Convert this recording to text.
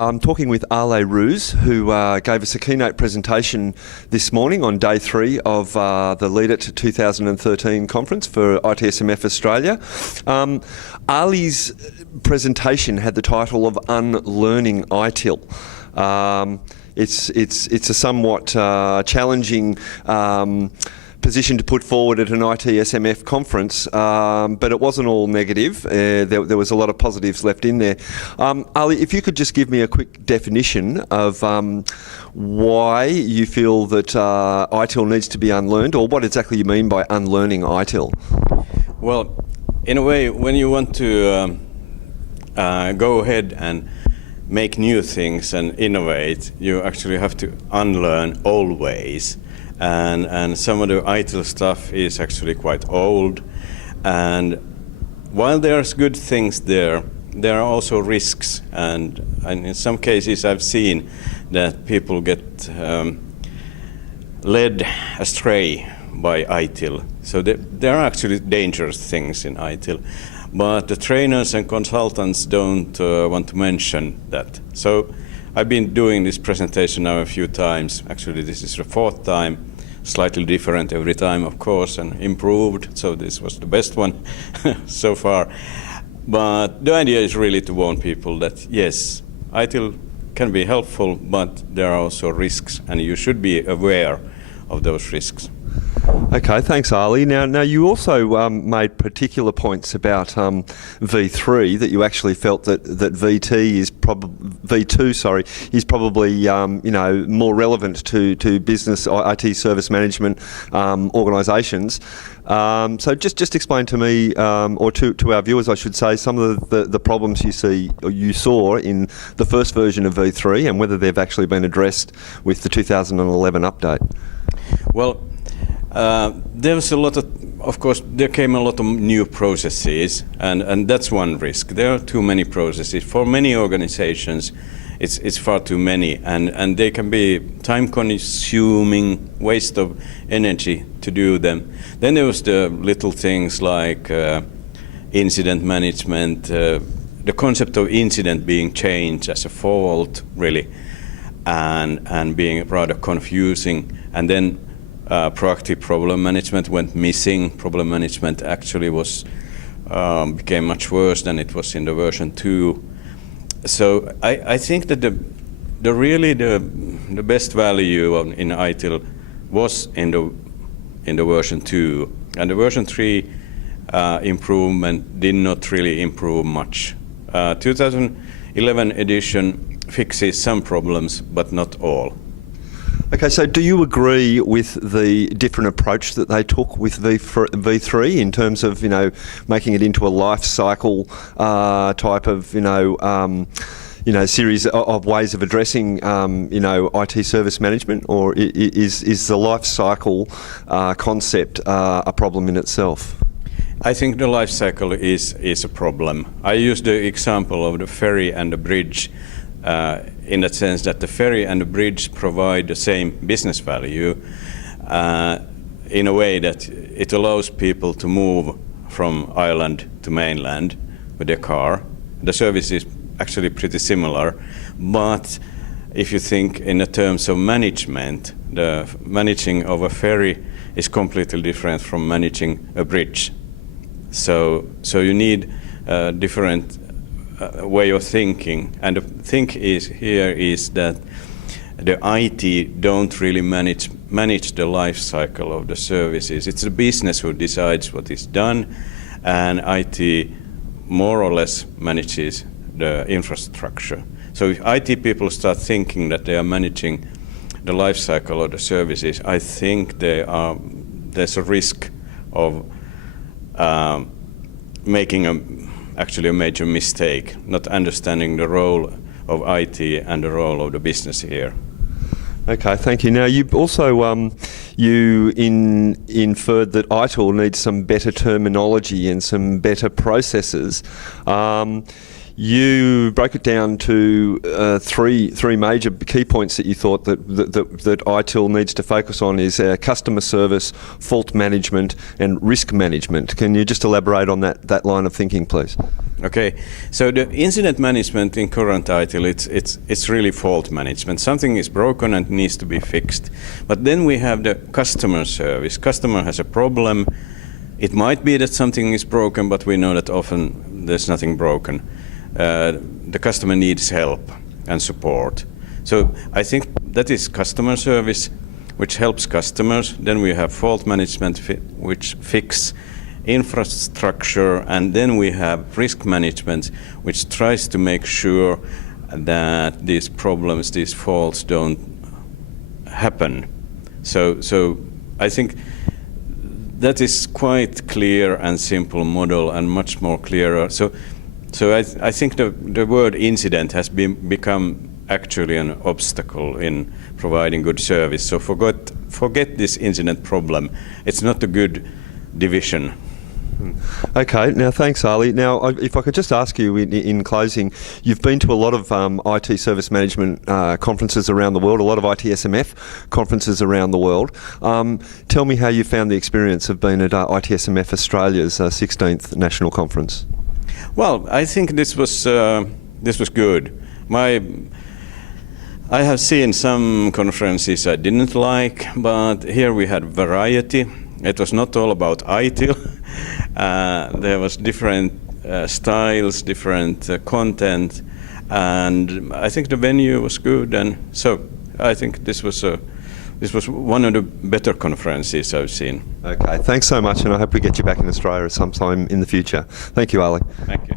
I'm talking with Aale Roos, who gave us a keynote presentation this morning on day 3 of the LEADit 2013 conference for itSMF Australia. Aale's presentation had the title of Unlearning ITIL. It's a somewhat challenging position to put forward at an itSMF conference, but it wasn't all negative. There was a lot of positives left in there. Aale, if you could just give me a quick definition of why you feel that ITIL needs to be unlearned, or what exactly you mean by unlearning ITIL. Well, in a way, when you want to go ahead and make new things and innovate, you actually have to unlearn old ways. And some of the ITIL stuff is actually quite old, and while there's good things there are also risks, and in some cases I've seen that people get led astray by ITIL. So there are actually dangerous things in ITIL, but the trainers and consultants don't want to mention that. So I've been doing this presentation now a few times. Actually, this is the 4th time, slightly different every time, of course, and improved. So this was the best one so far. But the idea is really to warn people that, yes, ITIL can be helpful, but there are also risks, and you should be aware of those risks. Okay, thanks, Aale. Now you also made particular points about V3, that you actually felt that V2 is probably more relevant to business IT service management organisations. So just explain to me, or to our viewers, I should say, some of the problems you saw in the first version of V3, and whether they've actually been addressed with the 2011 update. Well, there was a lot of course, there came a lot of new processes, and that's one risk. There are too many processes. For many organizations, it's far too many, and they can be time-consuming, waste of energy to do them. Then there was the little things like incident management, the concept of incident being changed as a fault, really, and being rather confusing, and then proactive problem management went missing. Problem management actually became much worse than it was in the version 2. So I think that the best value in ITIL was in the version 2, and the version 3 improvement did not really improve much. 2011 edition fixes some problems, but not all. Okay, so do you agree with the different approach that they took with V3 in terms of, making it into a life cycle type of, series of ways of addressing, IT service management, or is the life cycle concept a problem in itself? I think the life cycle is a problem. I use the example of the ferry and the bridge. In that sense that the ferry and the bridge provide the same business value in a way that it allows people to move from island to mainland with their car. The service is actually pretty similar, but if you think in the terms of management, the managing of a ferry is completely different from managing a bridge. So you need different way of thinking, and the thing is that the IT don't really manage the life cycle of the services. It's the business who decides what is done, and IT more or less manages the infrastructure. So if IT people start thinking that they are managing the life cycle of the services, I think there's a risk of making actually a major mistake, not understanding the role of IT and the role of the business here. Okay, thank you. Now, you also inferred that ITIL needs some better terminology and some better processes. You broke it down to three major key points that you thought that ITIL needs to focus on is customer service, fault management, and risk management. Can you just elaborate on that line of thinking, please? Okay, so the incident management in current ITIL, it's really fault management. Something is broken and needs to be fixed. But then we have the customer service. Customer has a problem. It might be that something is broken, but we know that often there's nothing broken. The customer needs help and support. So I think that is customer service, which helps customers. Then we have fault management, which fix infrastructure, and then we have risk management, which tries to make sure that these problems, these faults don't happen. So I think that is quite clear and simple model, and much more clearer. So I think the word incident has become actually an obstacle in providing good service. So forget this incident problem. It's not a good division. Okay, now thanks, Aale. Now, if I could just ask you in closing, you've been to a lot of IT service management conferences around the world, a lot of itSMF conferences around the world. Tell me how you found the experience of being at itSMF Australia's 16th National Conference. Well, I think this was good. I have seen some conferences I didn't like, but here we had variety. It was not all about ITIL. There was different styles, different content, and I think the venue was good. And so I think this was one of the better conferences I've seen. Okay, thanks so much, and I hope we get you back in Australia sometime in the future. Thank you, Aale. Thank you.